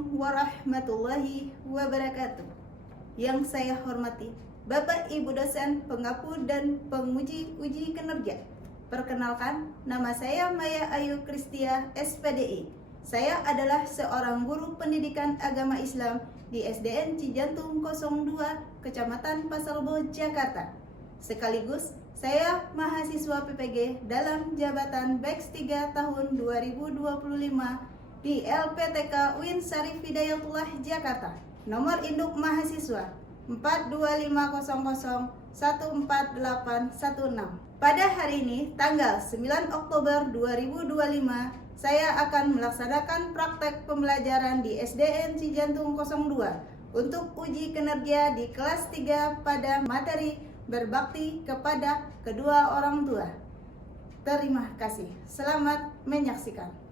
Assalamualaikum warahmatullahi wabarakatuh. Yang saya hormati Bapak Ibu dosen, pengapu dan penguji uji kinerja. Perkenalkan, nama saya Maya Ayu Kristia, SPDI. Saya adalah seorang guru pendidikan agama Islam di SDN Cijantung 02, Kecamatan Pasalbo, Jakarta. Sekaligus saya mahasiswa PPG dalam jabatan BEX 3 tahun 2025 di LPTK UIN Syarif Hidayatullah Jakarta. Nomor induk mahasiswa 42500148816. Pada hari ini, tanggal 9 Oktober 2025, saya akan melaksanakan praktek pembelajaran di SDN Cijantung 02 untuk uji kinerja di kelas 3 pada materi berbakti kepada kedua orang tua. Terima kasih. Selamat menyaksikan.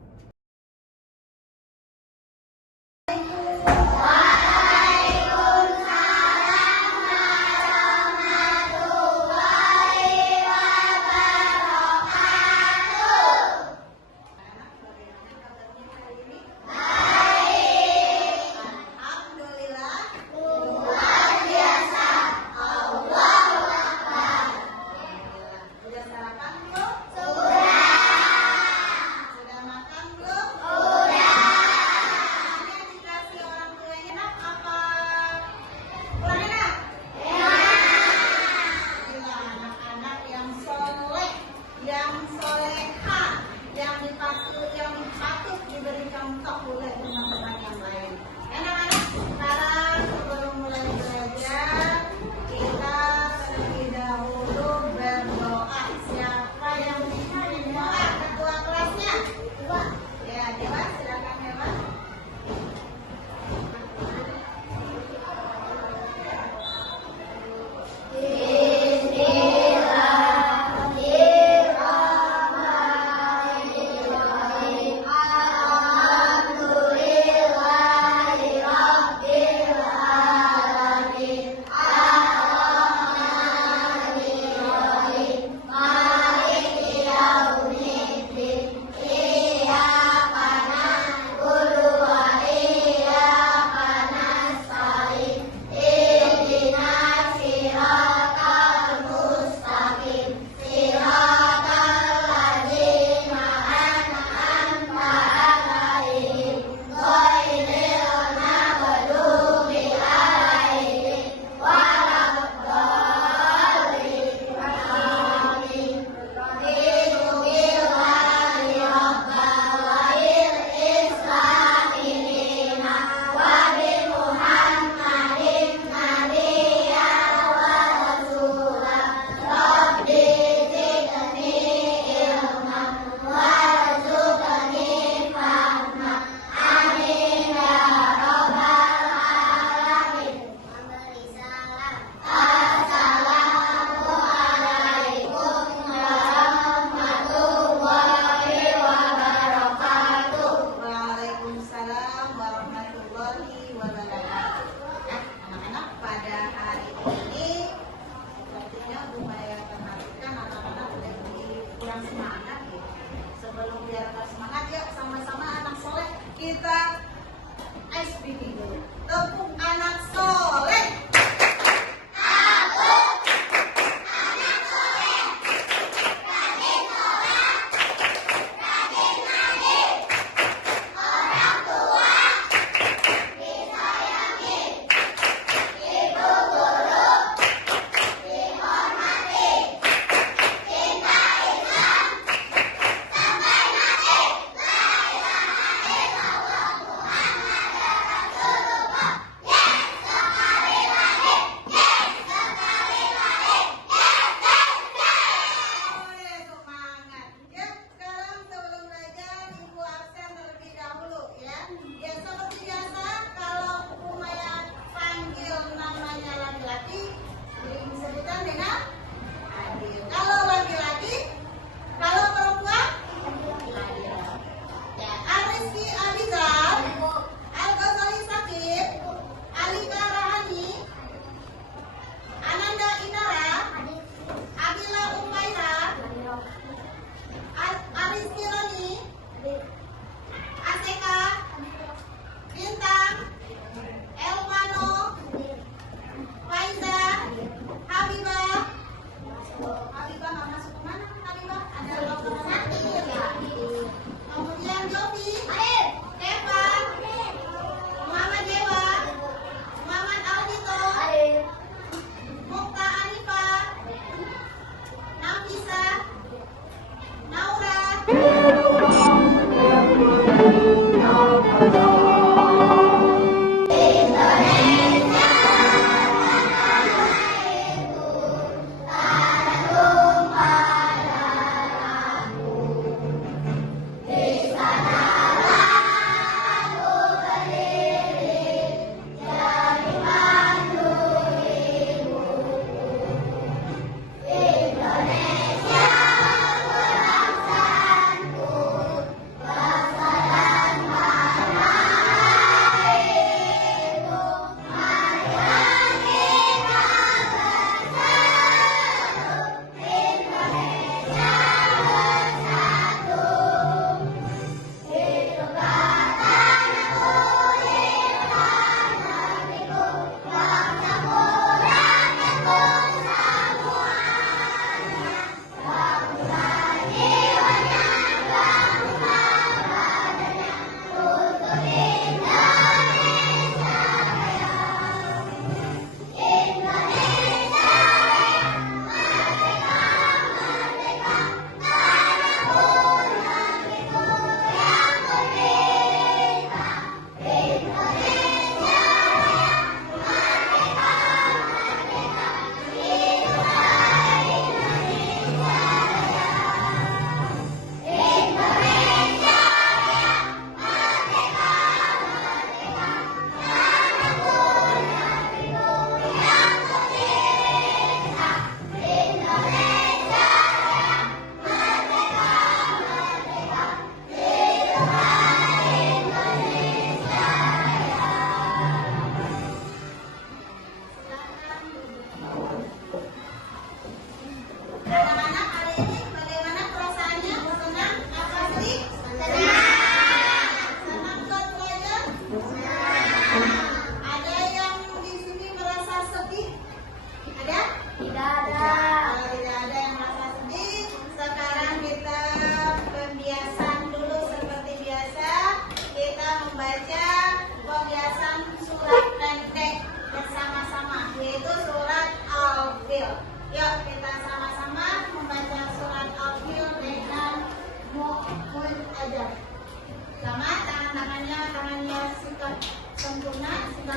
Semangat ya. Sebelum biar semangat, yuk sama-sama anak soleh kita SBD dulu. Tepuk anak soleh. Yeah!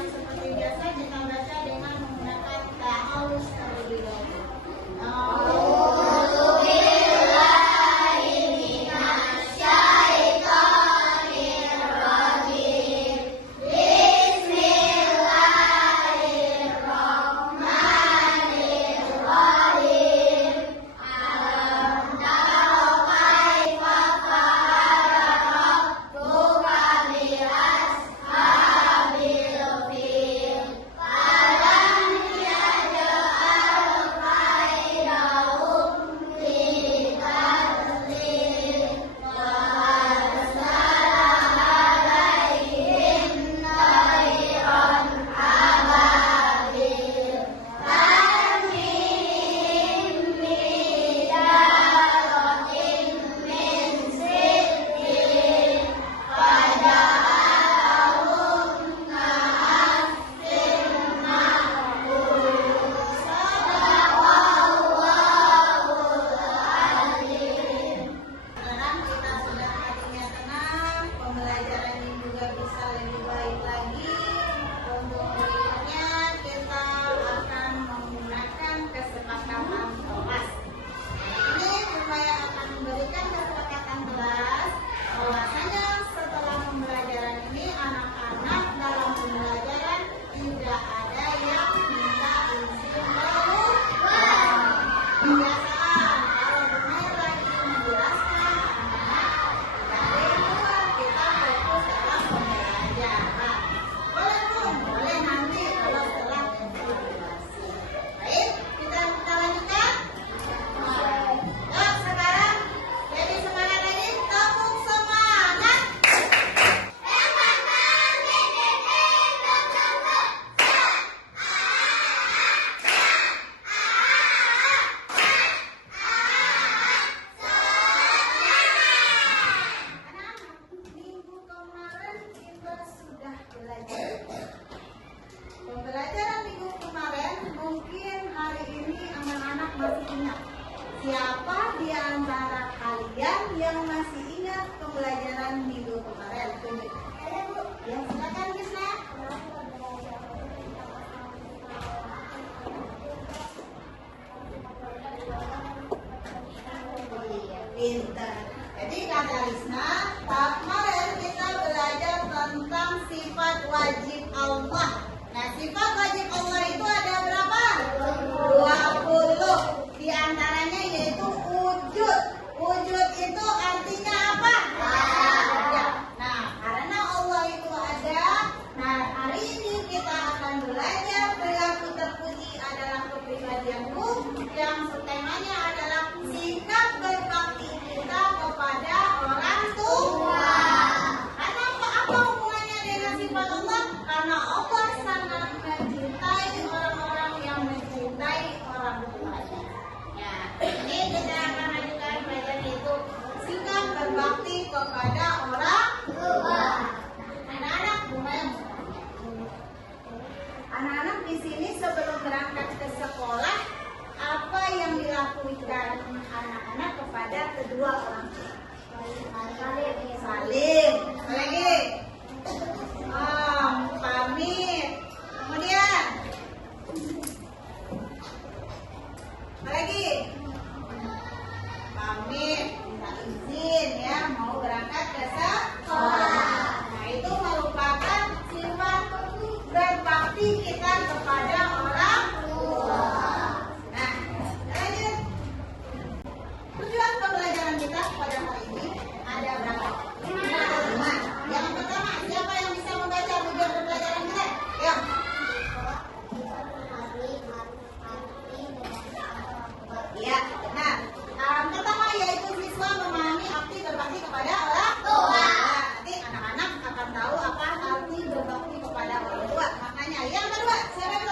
seperti biasa kita baca dengan menggunakan ta'awuz terlebih dahulu. Pembelajaran minggu kemarin, mungkin hari ini anak-anak masih ingat. Siapa di antara kalian yang masih ingat pembelajaran minggu kemarin? Tunjuk. Ya, silakan Kisna. Iya, pintar. Jadi kata Lisna, kemarin kita belajar tentang sifat wajib Allah. Nah, sifat wajib Allah itu ada berapa? 20. Di antaranya yaitu wujud. Wujud itu artinya apa? Ada. Nah, karena Allah itu ada, nah hari ini kita akan belajar perilaku terpuji adalah kepribadianmu, yang temanya adalah sikap berbakti kita kepada orang tua. Karena apa hubungannya dengan sifat Allah? Karena Allah sangat mencintai orang-orang yang mencintai orang tuanya. Ya, ini kita akan lanjutkan pelajaran itu sikap berbakti kepada orang tua. Anak-anak, anak-anak di sini sebelum berangkat ke sekolah, apa yang dilakukan anak-anak kepada kedua orang tua? Salim. Lagi. Pamit. Kemudian lagi pamit, minta izin ya mau berangkat ke sekolah. Nah, itu merupakan sifat berbakti kita kepada orang tua. Nah, lanjut. Tujuan pembelajaran kita pada hari ini ada berapa? 5. Yang pertama, siapa yang bisa membaca tujuan pembelajaran kita? Yuk. Iya, benar. Pertama yaitu siswa memahami arti berbakti kepada orang tua. Nanti anak-anak akan tahu apa arti berbakti kepada orang tua. Makanya yang kedua, siapa yang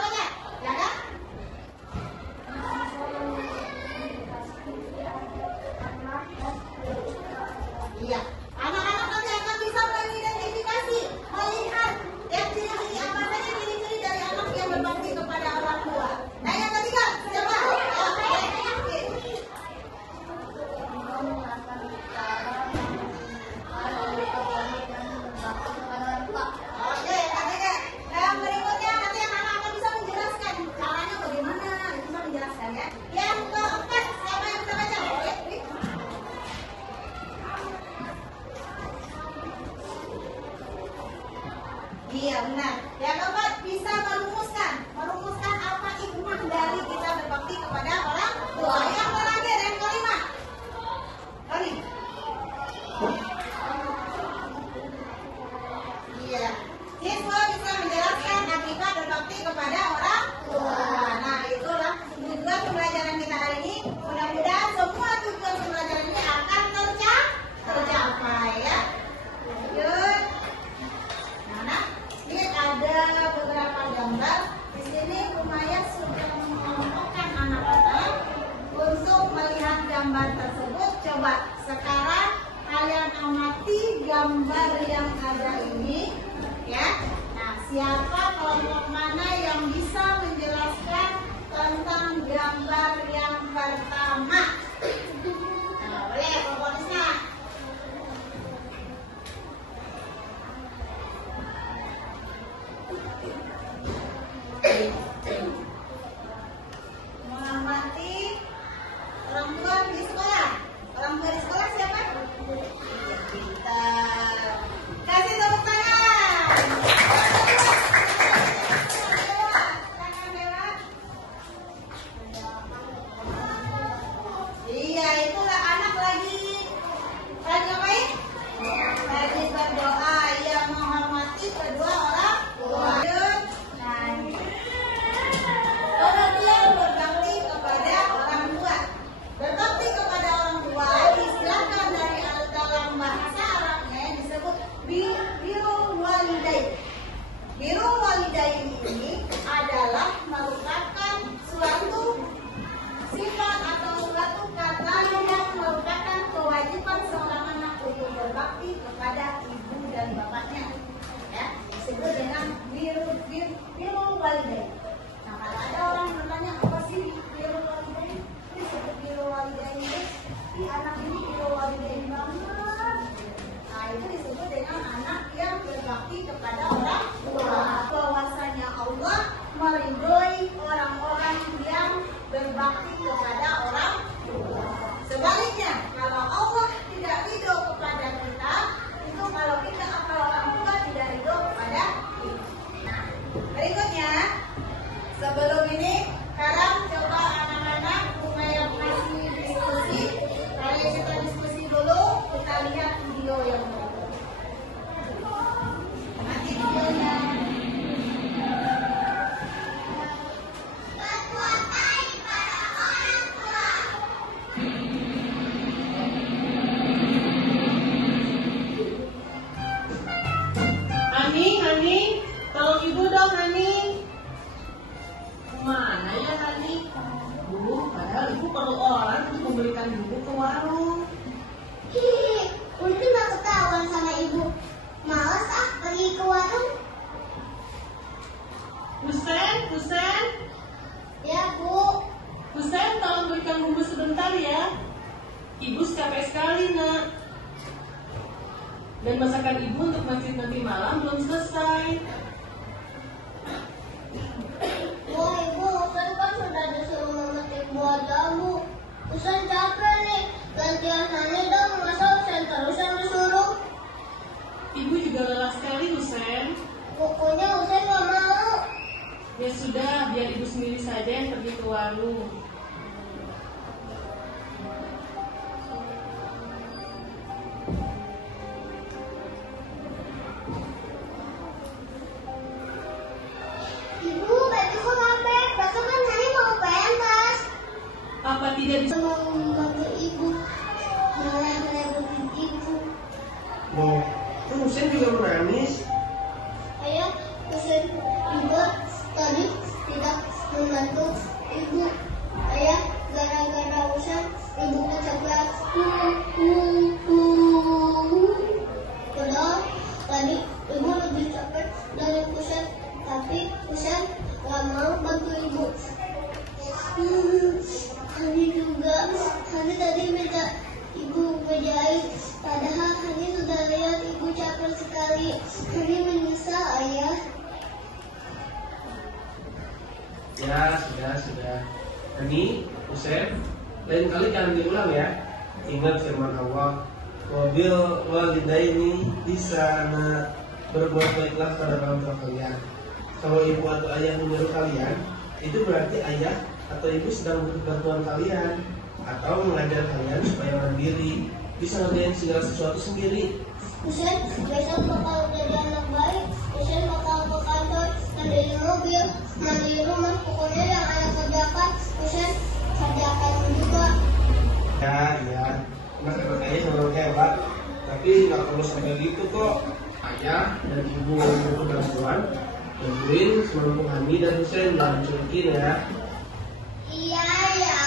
Iya benar. Yang keempat, bisa merumuskan apa hikmah dari kita berbakti kepada orang tua. Yang terakhir, yang kelima. Roni. Iya. Siswa bisa menjelaskan akibat berbakti kepada orang tua. Nah, itulah tujuan pembelajaran kita hari ini. Mudah-mudahan semua tujuan pembelajaran ini akan tercapai ya. Lanjut. Nah, ini ada beberapa gambar. Di sini Umayyah sudah mengelompokkan anak-anak untuk melihat gambar tersebut. Coba sekarang kalian amati gambar yang ada ini, ya. Nah, siapa kelompok mana yang bisa menjelaskan tentang gambar yang pertama? Nah, boleh kelompok Nisna. Mengamati orang tua di sekolah. Orang tua di sekolah siapa? Kita kasih tepuk tangan. Tangan Dewa. Iya, itulah anak lagi ngapain? Lagi berdoa. Ia menghormati kedua orang tua. Kemudian berbakti kepada orang tua. Berbakti kepada orang tua diistilahkan dari dalam bahasa Arabnya yang disebut birrul walidain. Birrul walidain ini adalah merupakan suatu sifat atau suatu kata yang merupakan kewajiban seorang anak untuk berbakti kepada ibu dan bapaknya. Ya, disebut dengan birrul walidain. Nah, kalau ada orang bertanya apa sih birrul walidain? Ini disebut birrul walidain itu si anak ini birrul walidain banget. Nah, itu disebut dengan anak yang berbakti kepada orang tua. Bahwasanya Allah meridhoi orang-orang yang berbakti kepada orang tua. Sebaliknya, kalau Allah tidak ridho kepada kita, itu kalau orang tua tidak ridho kepada kita. Nah, berikutnya, sebelum ini, sekarang coba anak-anak Umayyah kasih diskusi. Kalian kita diskusi dulu, kita lihat video yang berikut. Nanti videonya. Hani, tolong ibu dong, Hani. Mana ya Hani? Bu, padahal ibu perlu orang untuk membelikan buku ke warung. Hihihi, Unti gak ketahuan sama ibu. Malas pergi ke warung. Husen, Ya bu. Husen, tolong belikan bumbu sebentar ya. Ibu capek sekali nak. Dan masakan ibu untuk masjid nanti malam belum selesai. Wah ibu, Usan kan sudah disuruh memetik buah jambu. Usan capek nih. Gantian Hani dong, masa Usan terus yang disuruh? Ibu juga lelah sekali Husen. Pokoknya Usan gak mau. Ya sudah, biar ibu sendiri saja yang pergi ke warung. Ibu, bajuku robek. Besok kan Hani mau pentas. Apa tidak bisa? Mau membantu ibu. Malah merebutin ibu. Loh, kan Husen juga menangis. Ayah, Usan juga tadi tidak membantu ibu. Ayah, gara-gara Usan, ibu kecapean. Padahal tadi ibu lebih capek dari Usan, tapi Usan gak mau bantu ibu. Hani juga, Hani tadi minta ibu ngejahit. Padahal Hani sudah lihat ibu capek sekali. Hani menyesal ayah. Ya, sudah. Hani, Husen, lain kali jangan diulang ya. Ingat firman Allah, wabil walidaini ihsana. berbuat baiklah pada orang tua kalian. Kalau ibu atau ayah menyuruh kalian, itu berarti ayah atau ibu sedang butuh bantuan kalian atau mengajar kalian supaya mandiri, bisa ngerjain segala sesuatu sendiri. Usen besok bakal jadi anak baik. Usen bakal ke kantor, mandiin mobil, mandiin rumah. Pokoknya yang ayah kerjakan, Usen kerjakan juga. Ya, anak-anak ayah memang hebat, tapi nggak perlu sampai gitu kok. Ayah dan ibu yang butuh bantuan, bantuin semampu Hani dan Husen, jangan cuekin ya. Iya ya.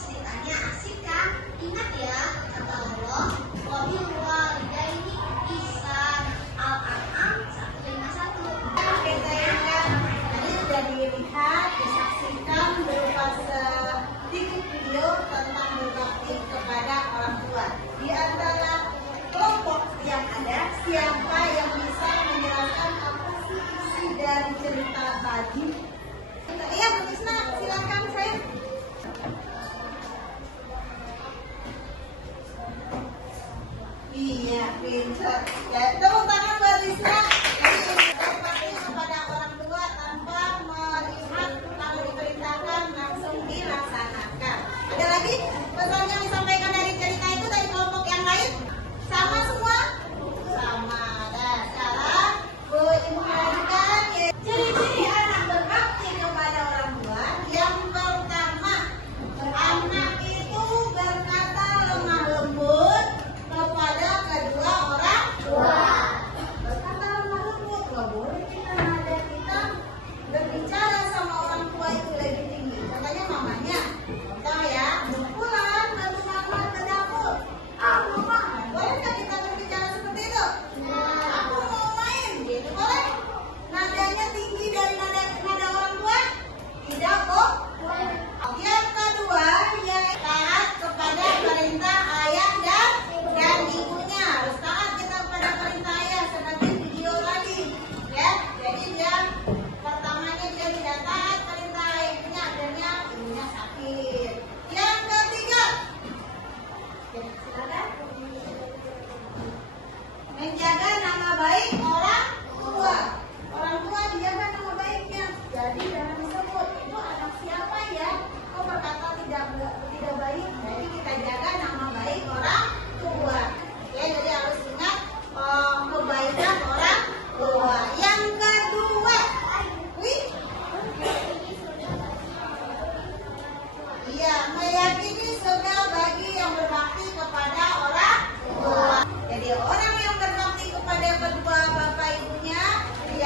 Ceritanya asik kan? Ingat ya, kata Allah, wabil walidaini ihsan. Al-An'am 151. Oke sayangkan, tadi sudah dilihat, disaksikan berupa sedikit video tentang berbakti kepada orang tua. Di antara kelompok yang ada, siapa yang bisa menjelaskan apa sih isi dari cerita tadi? Iya, Bu Tisna, silakan saya. Iya, pintar. Ya, tepuk tangan buat Tisna. Jadi, berbakti kepada orang tua tanpa melihat kalau diperintahkan langsung dilaksanakan. Ada lagi pesan yang disampaikan dari cerita itu dari kelompok yang lain? Sama semua? Sama. Nah, sekarang Bu Ibu lanjutkan ya. Ciri-ciri anak berbakti kepada orang tua. Yang pertama, anak itu berkata lemah lembut kepada kedua orang tua. Berkata lemah lembut, nggak boleh kita berbicara sama orang tua itu lebih tinggi. Katanya mamanya, contoh ya, pulang bantu mama ke dapur. Ah mama, boleh nggak kita berbicara seperti itu? Aku mau main, gitu boleh? Nadanya tinggi dari nada orang tua? Tidak kok. Yang kedua, yang taat kepada perintah ayah dan ibunya. Harus taat kita kepada perintah ayah seperti video tadi. Ya, jadi dia pertamanya dia tidak taat perintah ibunya, akhirnya ibunya sakit. Yang ketiga, ya, silakan. Menjaga nama baik orang tua. Orang tua dijaga nama baiknya. Jadi jangan disebut itu anak siapa ya? Kok berkata tidak baik? Jadi kita jaga nama baik orang tua. Ya, jadi harus ingat kebaikan orang tua. Yang kedua, iya, meyakini surga bagi yang berbakti kepada orang tua. Jadi orang yang berbakti kepada kedua bapak ibunya, dia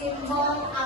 simbol